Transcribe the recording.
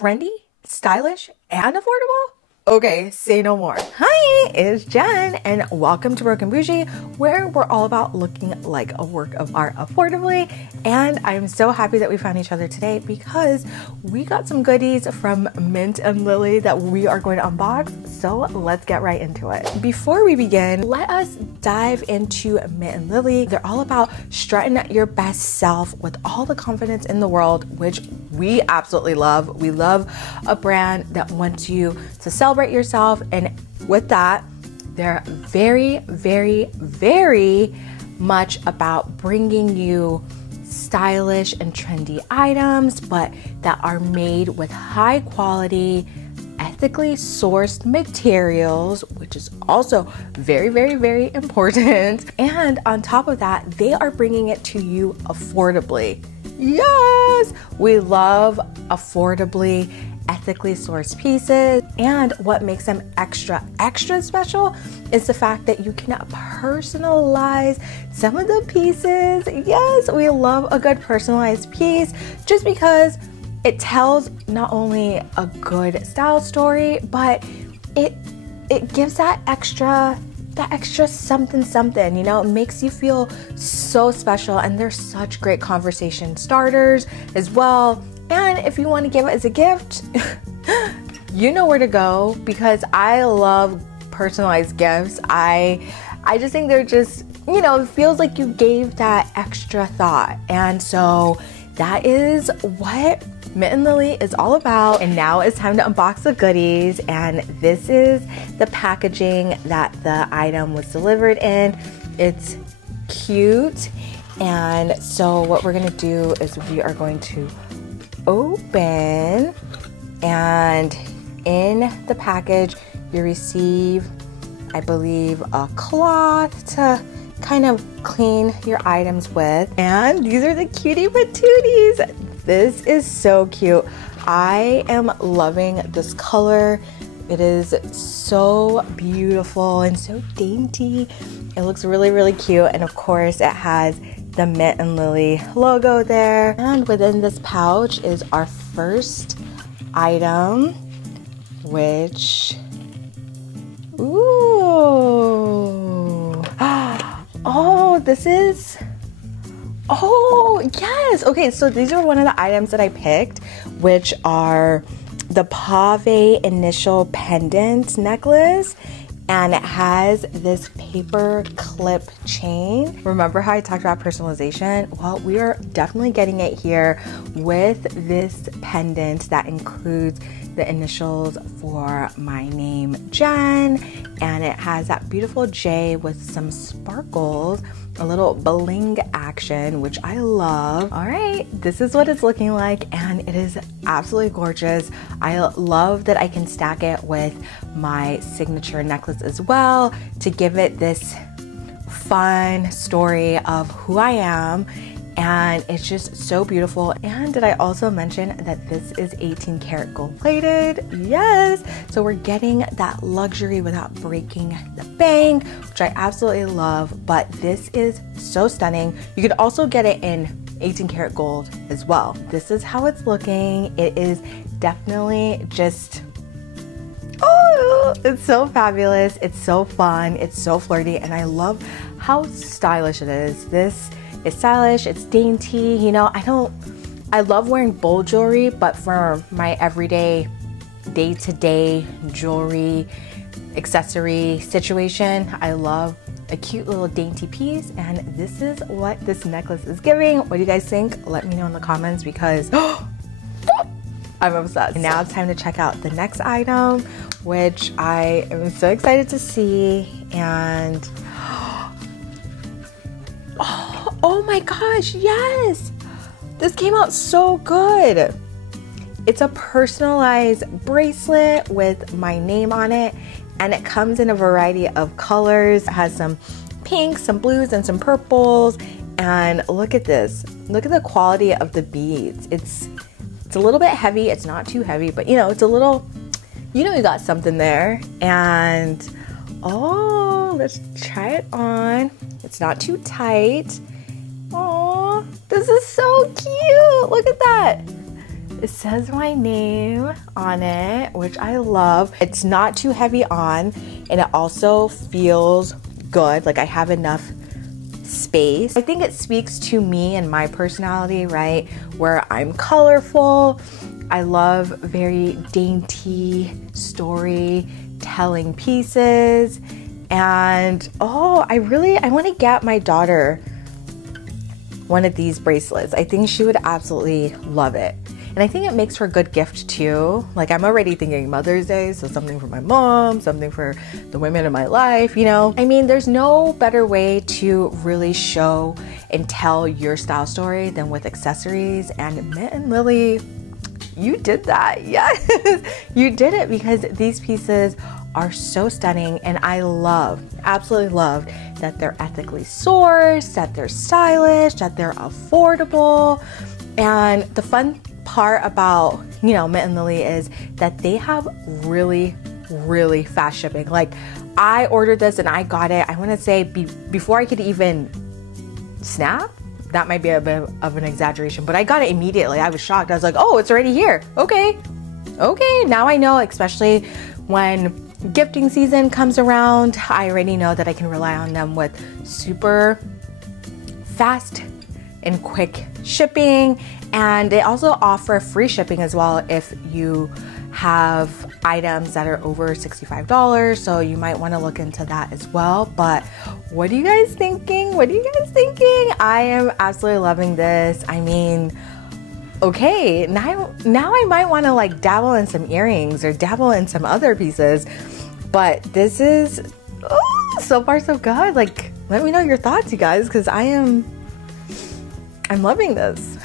trendy, stylish, and affordable? Okay, say no more. Hi, it's Jen, and welcome to Baroque and Boujee, where we're all about looking like a work of art affordably. And I'm so happy that we found each other today because we got some goodies from Mint and Lily that we are going to unbox. So let's get right into it. Before we begin, let us dive into Mint and Lily. They're all about strutting your best self with all the confidence in the world, which we absolutely love. We love a brand that wants you to celebrate yourself, and with that, they're very, very, very much about bringing you stylish and trendy items, but that are made with high quality, ethically sourced materials, which is also very, very, very important. And on top of that, they are bringing it to you affordably. Yes, we love affordably, ethically sourced pieces. And what makes them extra special is the fact that you can personalize some of the pieces. Yes, we love a good personalized piece just because it tells not only a good style story, but it gives that extra something, you know. It makes you feel so special, and they're such great conversation starters as well. And if you want to give it as a gift, you know where to go, because I love personalized gifts. I just think they're just, you know, it feels like you gave that extra thought. And so that is what Mint and Lily is all about. And now it's time to unbox the goodies, and this is the packaging that the item was delivered in. It's cute. And so what we're gonna do is we are going to open, and in the package you receive, I believe, a cloth to kind of clean your items with. And these are the cutie patooties. This is so cute. I am loving this color. It is so beautiful and so dainty. It looks really, really cute. And of course, it has the Mint and Lily logo there. And within this pouch is our first item, which, ooh, oh, this is, oh, yes. Okay, so these are one of the items that I picked, which are the Pave initial pendant necklace. And it has this paper clip chain. Remember how I talked about personalization? Well, we are definitely getting it here with this pendant that includes the initials for my name, Jen, and it has that beautiful J with some sparkles, a little bling action, which I love. All right, this is what it's looking like, and it is absolutely gorgeous. I love that I can stack it with my signature necklace as well to give it this fun story of who I am. And it's just so beautiful. And did I also mention that this is 18 karat gold plated? Yes. So we're getting that luxury without breaking the bank, which I absolutely love. But this is so stunning. You could also get it in 18 karat gold as well. This is how it's looking. It is definitely just, oh, it's so fabulous. It's so fun. It's so flirty. And I love how stylish it is. This is stylish, it's dainty, you know. I love wearing bold jewelry, but for my everyday, day-to-day jewelry, accessory situation, I love a cute little dainty piece, and this is what this necklace is giving. What do you guys think? Let me know in the comments, because I'm obsessed. And now it's time to check out the next item, which I am so excited to see. And oh my gosh, yes! This came out so good. It's a personalized bracelet with my name on it, and it comes in a variety of colors. It has some pinks, some blues, and some purples. And look at this. Look at the quality of the beads. It's a little bit heavy. It's not too heavy, but you know, it's a little, you know, you got something there. And oh, let's try it on. It's not too tight. Oh, this is so cute. Look at that. It says my name on it, which I love. It's not too heavy on, and it also feels good. Like I have enough space. I think it speaks to me and my personality, right? Where I'm colorful. I love very dainty storytelling pieces. And oh, I want to get my daughter one of these bracelets. I think she would absolutely love it. And I think it makes for a good gift too. Like I'm already thinking Mother's Day, so something for my mom, something for the women in my life, you know? I mean, there's no better way to really show and tell your style story than with accessories. And Mint and Lily, you did that. Yes, you did it, because these pieces are so stunning, and I absolutely love that they're ethically sourced, that they're stylish, that they're affordable. And the fun part about, you know, Mint and Lily is that they have really fast shipping. Like I ordered this and I got it, I want to say before I could even snap. That might be a bit of an exaggeration, but I got it immediately. I was shocked. I was like, oh, it's already here. Okay, now I know, especially when gifting season comes around, I already know that I can rely on them with super fast and quick shipping. And they also offer free shipping as well if you have items that are over $65. So you might want to look into that as well. But what are you guys thinking? I am absolutely loving this. I mean, okay, now I might want to like dabble in some earrings or dabble in some other pieces. But this is, oh, so far so good. Like, let me know your thoughts, you guys, because I'm loving this.